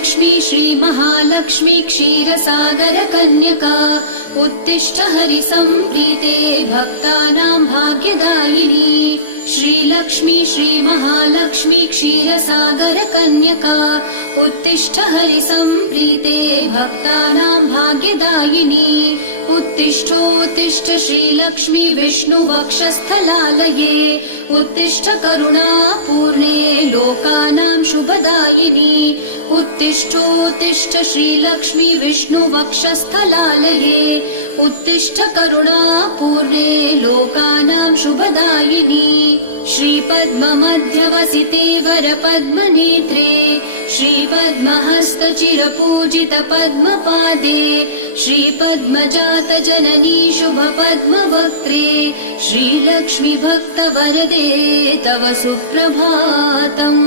श्रीलक्ष्मी श्रीमहालक्ष्मी क्षीरसागरकन्यका उत्तिष्ठ हरिसम्प्रीते भक्तानां भाग्यदायिनी। श्रीलक्ष्मी श्रीमहालक्ष्मी क्षीरसागरकन्यका उत्तिष्ठ हरिसम्प्रीते भक्तानां भाग्यदायिनी। उत्तिष्ठोत्तिष्ठ श्रीलक्ष्मी विष्णुवक्षस्थलालये उत्तिष्ठ करुणापूर्णे लोकानां शुभदायिनी। उत्तिष्ठोत्तिष्ठ श्रीलक्ष्मी विष्णुवक्षस्थलालये उत्तिष्ठ करुणापूर्णे लोकानां शुभदायिनी। श्रीपद्ममध्यवसिते वरपद्मनेत्रे श्रीपद्महस्तचिरपूजित पद्मपादे श्रीपद्मजातजननी शुभपद्मवक्त्रे श्रीलक्ष्मी भक्तवरदे तव सुप्रभातम्।